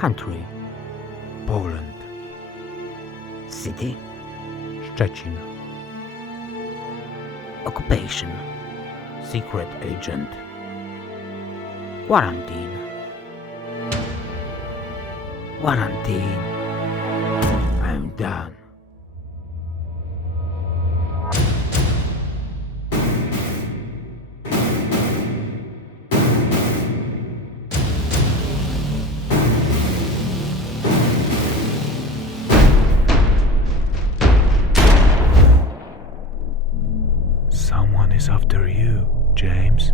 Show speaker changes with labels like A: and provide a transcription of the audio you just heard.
A: Country.
B: Poland.
C: City.
B: Szczecin.
C: Occupation.
A: Secret agent. Quarantine.
C: Quarantine.
A: I'm done.
B: Someone is after you, James.